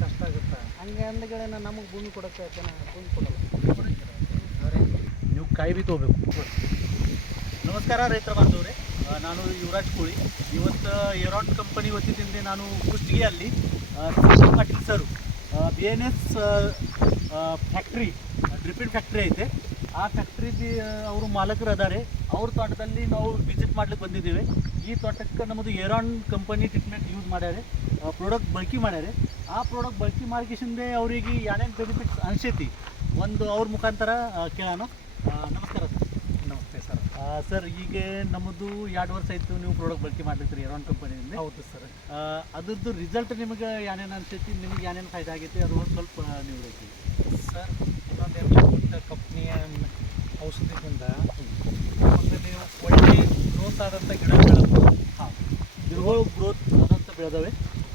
ಕಷ್ಟ ಆಗುತ್ತೆ ಹಂಗೆ ಅಂದಗಳೇನ ನಮಗೆ ಭೂಮಿ ಕೊಡೋಕ್ಕೆ ಜನ ಭೂಮಿ ಕೊಡಲ್ಲ ನೀವು ಕಾಯಿ ಬಿ ತೊಗೋಬೇಕು ನಮಸ್ಕಾರ, ರೈತರ ಬಾಂಧವ್ರೆ. ನಾನು ಯುವರಾಜ್ ಕೋಳಿ. ಇವತ್ತು ಎರಾಟ್ ಕಂಪನಿ ವತಿಯಿಂದ ನಾನು ಕುಸ್ತಿಗೆ ಅಲ್ಲಿ Patil sir. B N S factory ಡ್ರಿಪಿನ್ factory ಐತೆ. ಆ ಫ್ಯಾಕ್ಟ್ರಿ ಅವರು ಮಾಲಕರು ಅದಾರೆ. ಅವ್ರ ತೋಟದಲ್ಲಿ ನಾವು ವಿಸಿಟ್ ಮಾಡ್ಲಿಕ್ಕೆ ಬಂದಿದ್ದೇವೆ. ಈ ತೋಟಕ್ಕೆ ನಮ್ಮದು ಏರಾನ್ ಕಂಪನಿ ಟ್ರೀಟ್ಮೆಂಟ್ ಯೂಸ್ ಮಾಡ್ಯಾರೆ. ಪ್ರಾಡಕ್ಟ್ ಬಳಕೆ ಮಾಡ್ಯಾರೆ. ಆ ಪ್ರಾಡಕ್ಟ್ ಬಳಕೆ ಮಾಡಿಕೆಸಿಂದೆ ಅವರಿಗೆ ಏನೇನು ಬೆನಿಫಿಟ್ಸ್ ಅನಿಸೈತಿ, ಒಂದು ಅವ್ರ ಮುಖಾಂತರ ಕೇಳೋಣ ನಮಸ್ಕಾರ ನಮಸ್ತೆ ಸರ್? ಸರ್ ಈಗ ನಮ್ಮದು ಎರಡು ವರ್ಷ ಆಯಿತು ನೀವು ಪ್ರಾಡಕ್ಟ್ ಬಳಕೆ ಮಾಡ್ಲಿಕ್ಕೆ ಎರೋನ್ ಕಂಪನಿಯಿಂದ ಹೌದು ಸರ್. ಅದ್ರದ್ದು ರಿಸಲ್ಟ್ ನಿಮಗೆ ಏನೇನು ಅನ್ಸೈತಿ ನಿಮಗೆ ಏನೇನು ಫಾಯ್ದೆ ಆಗೈತಿ ಅದು ಒಂದು ಸ್ವಲ್ಪ ನೀವು ಹೇಳ್ತೀವಿ ಸರ್ ಇನ್ನೊಂದು ಕಂಪ್ನಿಯ ಔಷಧಿಯಿಂದ ನೀವು ಒಳ್ಳೆ ಗ್ರೋತ್ ಆದಂಥ ಗಿಡ ಬೆಳೆದು ಹಾಂ ಗಿಡಗಳು ಗ್ರೋತ್ ಆದಂಥ ಬೆಳೆದವೆ.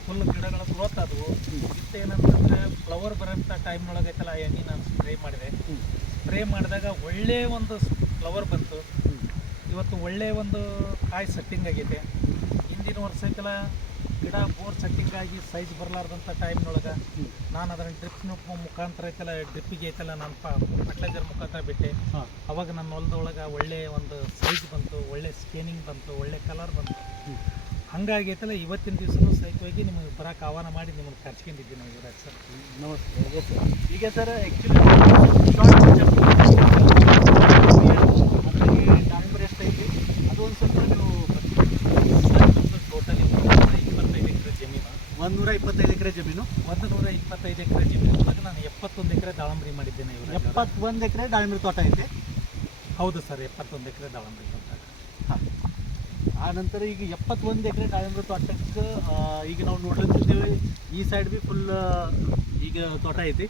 ಫುಲ್ ಗಿಡಗಳ ಗ್ರೋತ್ ಆದವು. ಮತ್ತೆ ಏನಂತಂದ್ರೆ ಫ್ಲವರ್ ಬರೋಂಥ ಟೈಮ್ನೊಳಗೈತಲ್ಲ ಎಣ್ಣೆ ನಾನು ಸ್ಪ್ರೇ ಮಾಡಿದೆ. ಸ್ಪ್ರೇ ಮಾಡಿದಾಗ ಒಳ್ಳೆ ಒಂದು ಫ್ಲವರ್ ಬಂತು. ಇವತ್ತು ಒಳ್ಳೆಯ ಒಂದು ಕಾಯಿ ಸೆಟ್ಟಿಂಗ್ ಆಗೈತೆ ಹಿಂದಿನ ವರ್ಷಕ್ಕೆಲ್ಲ ಗಿಡ ಬೋರ್ ಸೆಟ್ಟಿಂಗ್ ಆಗಿ ಸೈಜ್ ಬರಲಾರ್ದಂಥ ಟೈಮ್ನೊಳಗೆ ನಾನು ಅದನ್ನು ಡ್ರಿಪ್ನ ಮುಖಾಂತರ ಐತಲ್ಲ ಡ್ರಿಪ್ಪಿಗೆ ಐತಲ್ಲ ನಾನು ಫರ್ಟಿಲೈಸರ್ ಮುಖಾಂತರ ಬಿಟ್ಟೆ. ಅವಾಗ ನನ್ನ ಹೊಲದೊಳಗೆ ಒಳ್ಳೆಯ ಒಂದು ಸೈಜ್ ಬಂತು ಒಳ್ಳೆ ಸ್ಕೇನಿಂಗ್ ಬಂತು ಒಳ್ಳೆ ಕಲರ್ ಬಂತು. ಹಂಗಾಗಿ ಐತಲ್ಲ ಇವತ್ತಿನ ದಿವಸನೂ ಸಹಿತವಾಗಿ ನಿಮಗೆ ಬರೋಕೆ ಆಹ್ವಾನ ಮಾಡಿ ನಿಮ್ಮನ್ನು ಕರ್ಸ್ಕೊಂಡಿದ್ದೀನಿ ನಾವು ಯುವರಾಜ್ ಸರ್. ನಮಸ್ತೆ. ಈಗ ಸರ್ ಆ್ಯಕ್ಚುಲಿ ಅದರಲ್ಲಿ ದಾಳಿಂಬೆ ಎಷ್ಟೈತಿ ಅದು ಒಂದು ಸ್ವಲ್ಪ ನೀವು ಟೋಟಲಿ ನೂರ ಇಪ್ಪತ್ತೈದು ಎಕರೆ ಜಮೀನು ಒಂದೂರ ಇಪ್ಪತ್ತೈದು ಎಕರೆ ಜಮೀನು. ಒಂದು ನೂರ ಇಪ್ಪತ್ತೈದು ಎಕರೆ ಒಳಗೆ ನಾನು ಎಪ್ಪತ್ತೊಂದು ಎಕರೆ ದಾಳಂಬರಿ ಮಾಡಿದ್ದೇನೆ ಇವರು. ಎಪ್ಪತ್ತೊಂದು ಎಕರೆ ದಾಳಿಂಬೆ ತೋಟ ಐತೆ. ಹೌದು ಸರ್ ಎಪ್ಪತ್ತೊಂದು ಎಕರೆ ದಾಳಂಬರಿ ತೋಟ. ಹಾಂ. ಆ ನಂತರ ಈಗ ಎಪ್ಪತ್ತೊಂದು ಎಕರೆ ದಾಳಿಂಬೆ ತೋಟಕ್ಕೆ ಈಗ ನಾವು ನೋಡ್ಲಿಕ್ಕಿದ್ದೇವೆ ಈ ಸೈಡ್ ಬಿ ಫುಲ್ ಈಗ ತೋಟ ಐತಿ.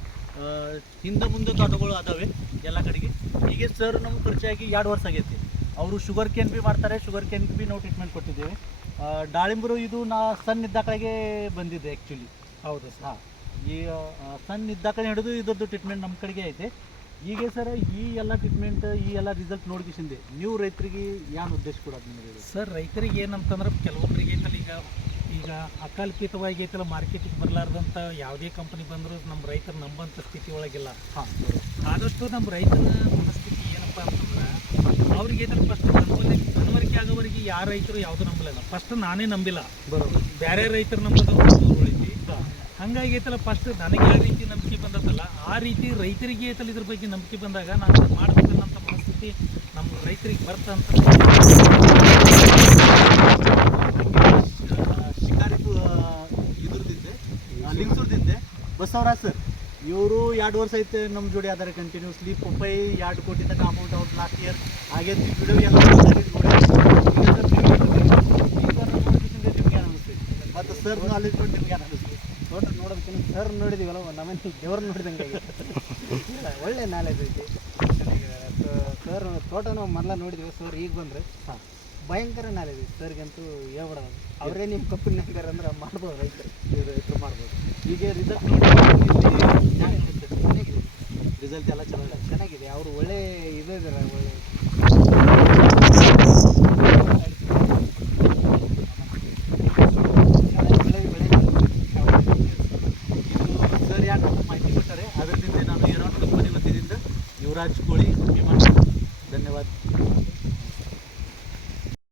ಹಿಂದೆ ಮುಂದೆ ತೋಟಗಳು ಅದಾವೆ ಎಲ್ಲ ಕಡೆಗೆ. ಈಗ ಸರ್ ನಮ್ಗೆ ಪರಿಚಯ ಆಗಿ ಎರಡು ವರ್ಷ ಆಗೈತಿ. ಅವರು ಶುಗರ್ ಕೇನ್ ಬಿ ಮಾಡ್ತಾರೆ ಶುಗರ್ ಕೇನ್ ಬಿ ನಾವು ಟ್ರೀಟ್ಮೆಂಟ್ ಕೊಟ್ಟಿದ್ದೇವೆ. ದಾಳಿಂಬರು ಇದು ನಾ ಸಣ್ಣ ಇದ್ದಾಕಳಿಗೆ ಬಂದಿದೆ ಆ್ಯಕ್ಚುಲಿ ಹೌದು ಸರ್. ಹಾಂ ಈ ಸಣ್ಣ ಇದ್ದ ಕಡೆ ಹಿಡಿದು ಇದ್ರದ್ದು ಟ್ರೀಟ್ಮೆಂಟ್ ನಮ್ಮ ಕಡೆಗೆ ಐತೆ. ಈಗ ಸರ್ ಈ ಎಲ್ಲ ಟ್ರೀಟ್ಮೆಂಟ್ ಈ ಎಲ್ಲ ರಿಸಲ್ಟ್ ನೋಡ್ಕಿಸಿಂದೆ ನೀವು ರೈತರಿಗೆ ಏನು ಉದ್ದೇಶ ಕೊಡೋದು ನಿಮಗೆ ಸರ್ ರೈತರಿಗೆ ಏನಂತಂದ್ರೆ ಕೆಲವೊಬ್ಬರಿಗೆ ಐತಲ್ಲ ಈಗ ಈಗ ಅಕಲ್ಪಿತವಾಗಿ ಐತಲ್ಲ ಮಾರ್ಕೆಟಿಗೆ ಬರಲಾರ್ದಂಥ ಯಾವುದೇ ಕಂಪನಿ ಬಂದರೂ ನಮ್ಮ ರೈತರು ನಂಬಂಥ ಸ್ಥಿತಿ ಒಳಗಿಲ್ಲ. ಹಾಂ. ಆದಷ್ಟು ನಮ್ಮ ರೈತನ ಏನಪ್ಪ ಅಂತಂದ್ರೆ ಅವ್ರಿಗೆ ಫಸ್ಟ್ ಮನವರಿ ಮನವರಿಕೆ ಆಗೋವರೆಗೆ ಯಾರು ರೈತರು ಯಾವುದು ನಂಬಲಿಲ್ಲ ಫಸ್ಟ್ ನಾನೇ ನಂಬಿಲ್ಲ. ಬರೋದು. ಬೇರೆ ರೈತರು ನಂಬೋದು ಉಳಿತಿ. ಹಂಗಾಗಿ ಐತಲ್ಲ ಫಸ್ಟ್ ನನಗೆ ಯಾವ ರೀತಿ ನಂಬಿಕೆ ಬಂದತ್ತಲ್ಲ ಆ ರೀತಿ ರೈತರಿಗೆ ಐತಲ್ಲ ಇದ್ರ ಬಗ್ಗೆ ನಂಬಿಕೆ ಬಂದಾಗ ನಾನು ಮಾಡ್ಬೇಕನ್ನಂಥ ಮನಸ್ಥಿತಿ ನಮ್ಮ ರೈತರಿಗೆ ಬರ್ತಂತ ಶಿಕಾರಿಪು ಇದ್ರದ್ದಿದ್ದೆ ಲಿಂಗ್ಸೂರ್ದಿದ್ದೆ ಬಸವರಾಜ್ ಸರ್. ಇವರು ಎರಡು ವರ್ಷ ಐತೆ ನಮ್ಮ ಜೋಡಿ ಆದರೆ ಕಂಟಿನ್ಯೂಸ್ಲಿ ಫೈ ಎರಡು ಕೋಟಿ ತನಕ ಅಮೌಂಟ್ ಅವ್ರು ಲಾಸ್ಟ್ ಇಯರ್ ಹಾಗೆ ವಿಡಿಯೋ ಎಲ್ಲ ಮತ್ತು ಸರ್ ನಾಲೆಜ್ ನೋಡಿ. ನಿಮ್ಗೆ ಏನು ನೋಡ್ರಿ ನೋಡೋದಕ್ಕಿಂತ ಸರ್ ನೋಡಿದೀವಲ್ಲ ನಮ್ಮನೆ ದೇವ್ರನ್ನ ನೋಡಿದಂಗೆ ಇಲ್ಲ ಒಳ್ಳೆ ನಾಲೆಜ್ ಐತಿ. ಸರ್ ತೋಟ ನಾವು ಮೊದಲ ನೋಡಿದೀವಿ. ಸರ್ ಈಗ ಬಂದರೆ ಹಾಂ. ಭಯಂಕರ ನಾಲೆಜ್ ಐತಿ. ಸರ್ಗಂತೂ ಹೇಳ್ಬಿಡೋದು ಅವರೇ ನಿಮ್ಮ ಕಂಪನಿ ಅಂದ್ರೆ ಮಾಡ್ಬೋದು ರೈತರು. ರೈತರು ಮಾಡ್ಬೋದು. ಈಗ ರಿಸಲ್ಟ್ ರಿಸಲ್ಟ್ ಎಲ್ಲ ಚೆನ್ನಾಗಿದೆ. ಇದೆ ಚೆನ್ನಾಗಿದೆ. ಅವರು ಒಳ್ಳೆ ಇದು ಇದ್ದಾರೆ ಒಳ್ಳೆ ಸರ್ ಯಾಕೆ ಮಾಹಿತಿ ಕೊಟ್ಟಾರೆ ಅದರಿಂದ ನಾನು ಏರೋನ್ ಕಂಪನಿ ವತಿಯಿಂದ ಯುವರಾಜ್ ಕೋಳಿ ಧನ್ಯವಾದ.